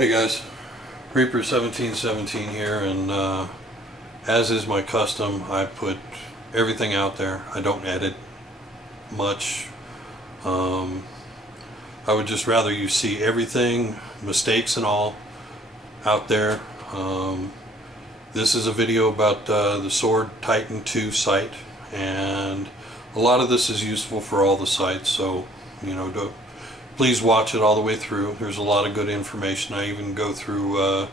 Hey guys, Reaper 1717 here, and as is my custom, I put everything out there. I don't edit much. I would just rather you see everything, mistakes and all, out there. This is a video about the Sword Titan 2 site, and a lot of this is useful for all the sites, so please watch it all the way through. There's a lot of good information. I even go through a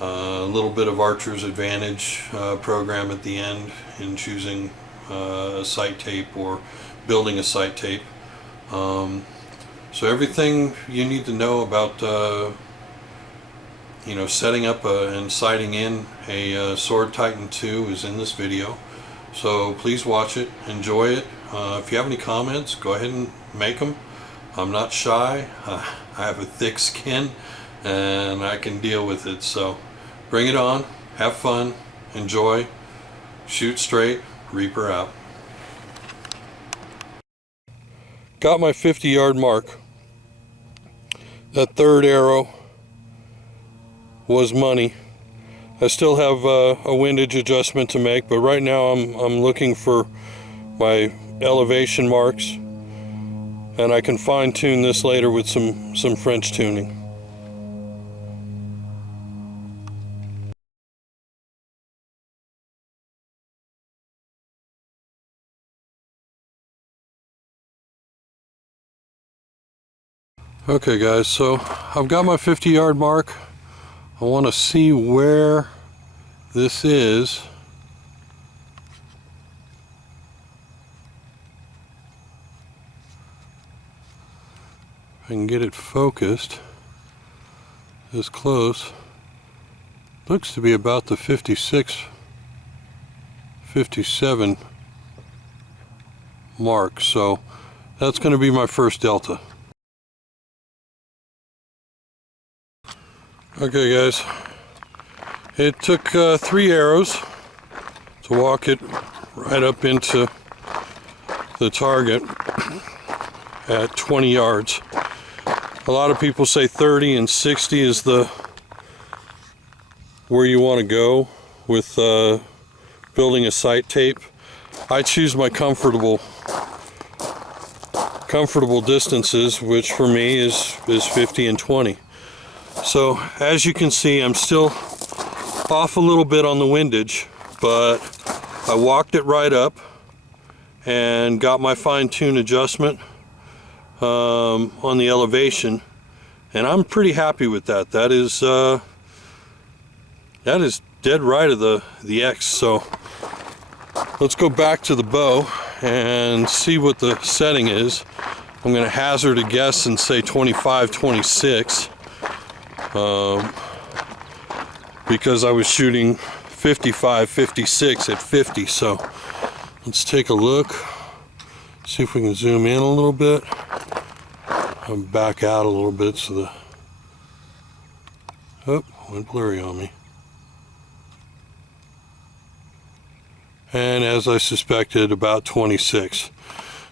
little bit of Archer's Advantage program at the end in choosing a site tape or building a site tape. So everything you need to know about setting up and sighting in a Sword Titan 2 is in this video. So please watch it, enjoy it. If you have any comments, go ahead and make them. I'm not shy. I have a thick skin and I can deal with it. So bring it on, have fun, enjoy, shoot straight. Reaper out. Got my 50-yard mark. That third arrow was money. I still have a windage adjustment to make, but right now I'm looking for my elevation marks, and I can fine-tune this later with some French tuning. Okay guys, so I've got my 50-yard mark. I want to see where this is. If I can get it focused this close. Looks to be about the 56, 57 mark. So that's going to be my first delta. Okay guys, it took 3 arrows to walk it right up into the target at 20 yards. A lot of people say 30 and 60 is where you want to go with building a sight tape. I choose my comfortable distances, which for me is 50 and 20. So as you can see, I'm still off a little bit on the windage, but I walked it right up and got my fine-tune adjustment on the elevation, and I'm pretty happy with that. That is dead right of the X. So let's go back to the bow and see what the setting is. I'm going to hazard a guess and say 25, 26. Because I was shooting 55, 56 at 50. So let's take a look, see if we can zoom in a little bit. I'll back out a little bit so went blurry on me. And as I suspected, about 26.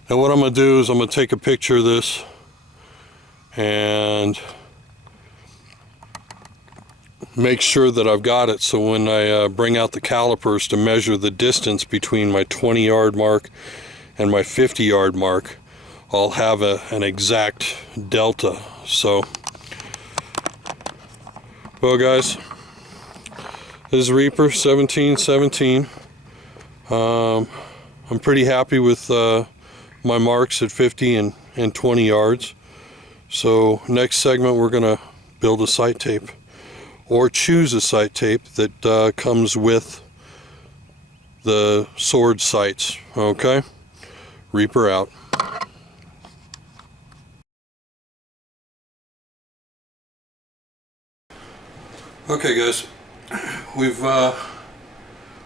Now what I'm going to do is I'm going to take a picture of this and make sure that I've got it, so when I bring out the calipers to measure the distance between my 20-yard mark and my 50-yard mark, I'll have an exact delta. So, well guys, this is Reaper 1717. I'm pretty happy with my marks at 50 and 20 yards. So next segment we're going to build a sight tape, or choose a sight tape that comes with the sword sights. Okay? Reaper out. Okay guys, we've got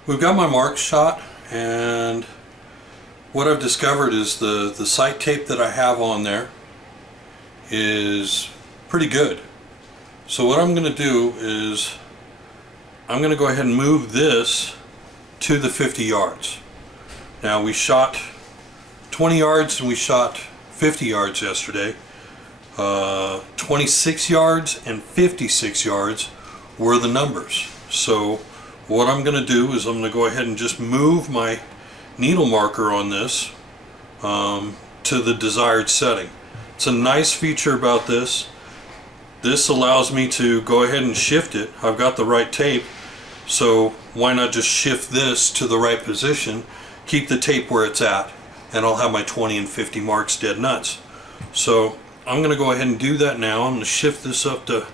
my marks shot, and what I've discovered is the sight tape that I have on there is pretty good. So what I'm going to do is I'm going to go ahead and move this to the 50 yards. Now we shot 20 yards and we shot 50 yards yesterday. 26 yards and 56 yards were the numbers. So what I'm going to do is I'm going to go ahead and just move my needle marker on this to the desired setting. It's a nice feature about this. This allows me to go ahead and shift it. I've got the right tape, so why not just shift this to the right position, keep the tape where it's at, and I'll have my 20 and 50 marks dead nuts. So I'm going to go ahead and do that now. I'm going to shift this up to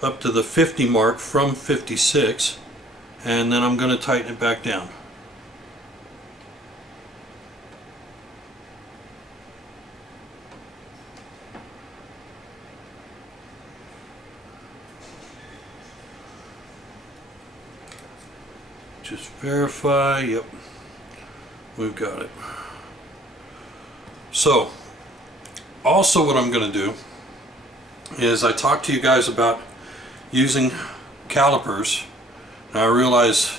the 50 mark from 56, and then I'm going to tighten it back down. Just verify, yep, we've got it. So, also what I'm going to do is I talked to you guys about using calipers. Now I realize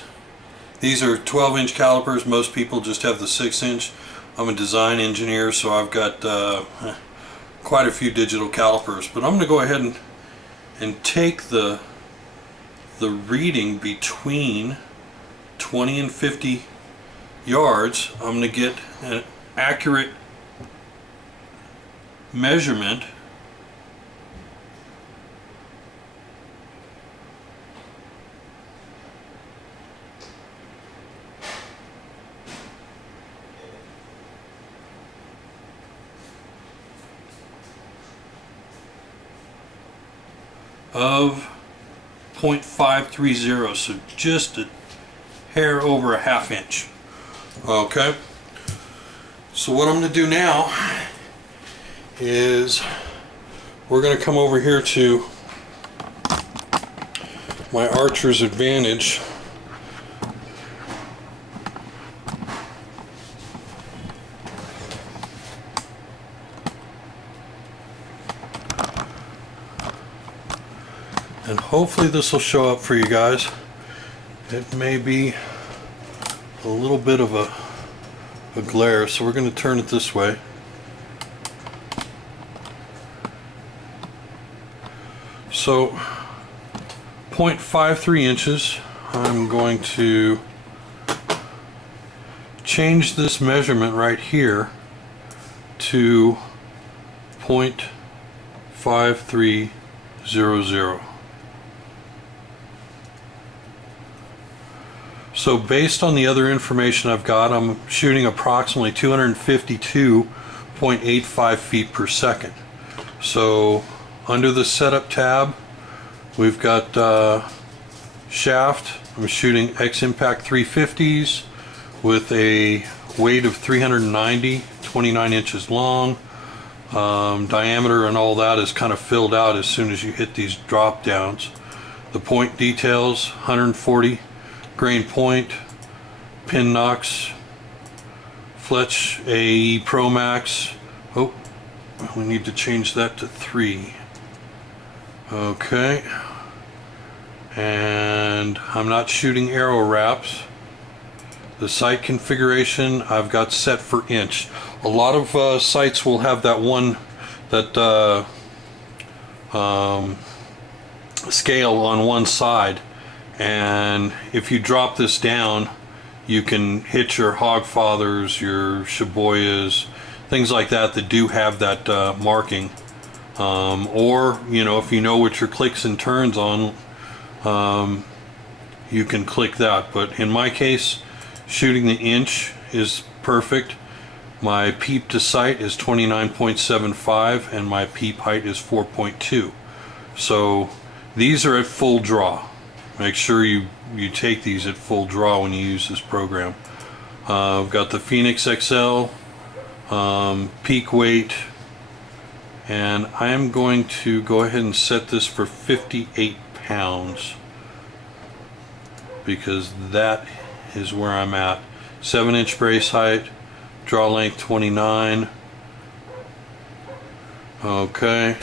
these are 12-inch calipers. Most people just have the 6-inch. I'm a design engineer, so I've got quite a few digital calipers. But I'm going to go ahead and take the reading between 20 and 50 yards. I'm going to get an accurate measurement of 0.530, so just a hair over a ½ inch. Okay, so what I'm going to do now is we're going to come over here to my Archer's Advantage. And hopefully this will show up for you guys. It may be a little bit of a glare, so we're going to turn it this way. So 0.53 inches, I'm going to change this measurement right here to 0.5300. So based on the other information I've got, I'm shooting approximately 252.85 feet per second. So under the setup tab, we've got shaft. I'm shooting X Impact 350s with a weight of 390, 29 inches long. Diameter and all that is kind of filled out as soon as you hit these drop downs. The point details, 140 grain point, pin Knox, Fletch AE Pro Max. Oh, we need to change that to 3. Okay, and I'm not shooting arrow wraps. The sight configuration I've got set for inch. A lot of sights will have that one, that scale on one side, and if you drop this down, you can hit your Hogfathers, your Shiboyas, things like that that do have that marking. Or, you know, if you know what your clicks and turns on, you can click that. But in my case, shooting the inch is perfect. My peep to sight is 29.75 and my peep height is 4.2. So these are at full draw. Make sure you take these at full draw when you use this program. I've got the Phoenix XL, peak weight, and I am going to go ahead and set this for 58 pounds because that is where I'm at. 7-inch brace height, draw length 29. Okay,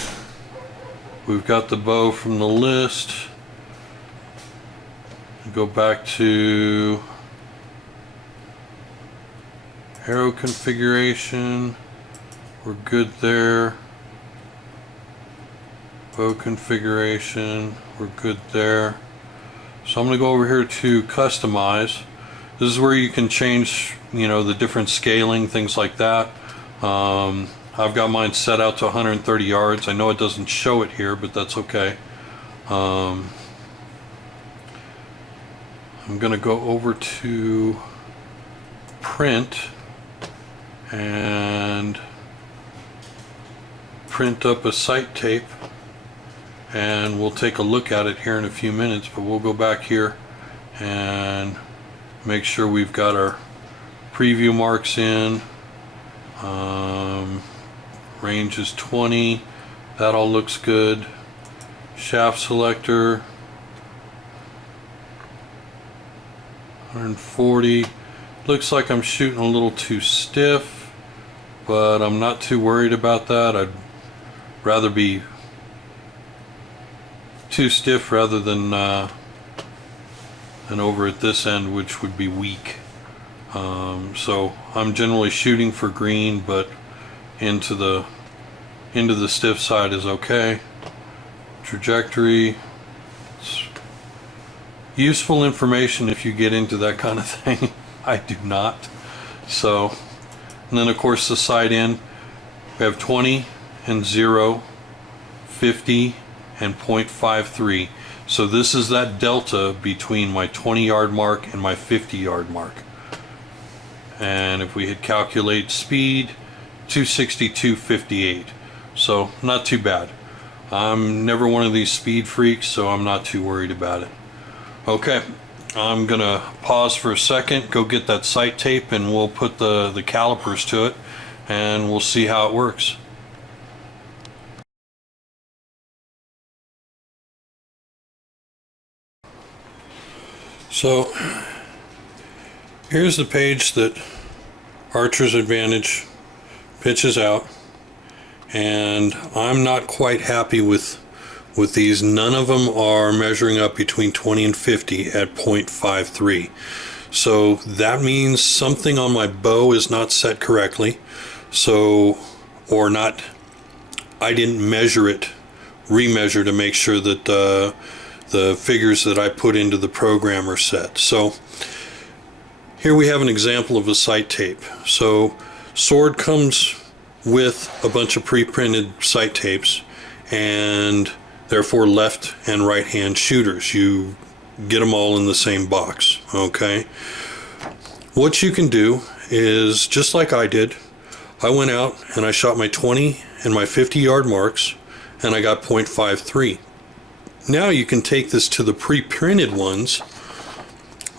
we've got the bow from the list. Go back to arrow configuration, We're good there. Bow configuration, we're good there. So I'm going to go over here to customize. This is where you can change, you know, the different scaling, things like that. I've got mine set out to 130 yards. I know it doesn't show it here, but that's okay. I'm going to go over to print and print up a sight tape, and we'll take a look at it here in a few minutes, but we'll go back here and make sure we've got our preview marks in. Range is 20. That all looks good. Shaft selector 140. Looks like I'm shooting a little too stiff, but I'm not too worried about that. I'd rather be too stiff rather than over at this end, which would be weak. So I'm generally shooting for green, but into the stiff side is okay. Trajectory, it's useful information if you get into that kind of thing. I do not. So, and then of course the side end, we have 20 and 0, 50 and 0.53. So this is that delta between my 20-yard mark and my 50-yard mark. And if we hit calculate speed, 262.58. So not too bad. I'm never one of these speed freaks, so I'm not too worried about it. Okay, I'm gonna pause for a second, go get that sight tape, and we'll put the calipers to it, and we'll see how it works. So here's the page that Archer's Advantage pitches out, and I'm not quite happy with these. None of them are measuring up between 20 and 50 at 0.53. So that means something on my bow is not set correctly. So, or not, I didn't measure it, remeasure to make sure that the figures that I put into the program are set. So here we have an example of a sight tape. So Sword comes with a bunch of pre-printed sight tapes, and therefore left and right hand shooters. You get them all in the same box, okay? What you can do is, just like I did, I went out and I shot my 20 and my 50-yard marks, and I got 0.53. Now you can take this to the pre-printed ones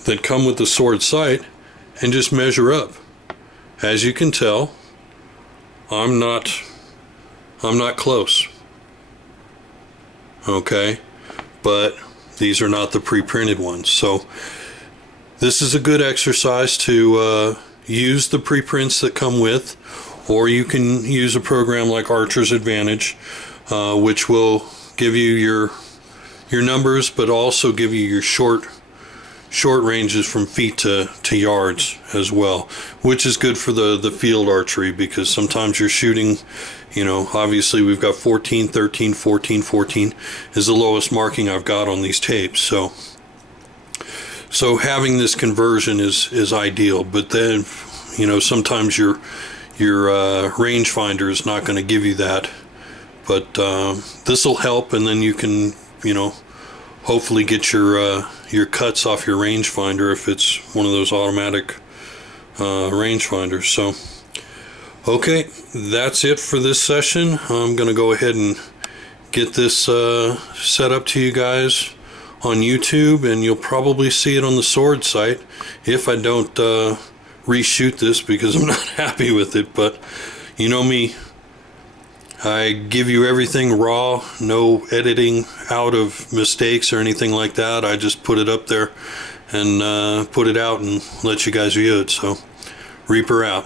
that come with the Sword sight and just measure up. As you can tell, I'm not close. Okay, but these are not the pre-printed ones. So this is a good exercise to use the preprints that come with, or you can use a program like Archer's Advantage, which will give you your numbers, but also give you your short ranges from feet to yards as well, which is good for the field archery, because sometimes you're shooting, you know, obviously we've got 14, 13, 14, 14 is the lowest marking I've got on these tapes. So having this conversion is ideal, but then, you know, sometimes your rangefinder is not going to give you that, but this will help, and then you can, you know, hopefully get your cuts off your rangefinder if it's one of those automatic rangefinders. So okay, that's it for this session. I'm gonna go ahead and get this set up to you guys on YouTube, and you'll probably see it on the Sword site if I don't reshoot this, because I'm not happy with it. But you know me, I give you everything raw, no editing out of mistakes or anything like that. I just put it up there and put it out and let you guys view it. So Reaper out.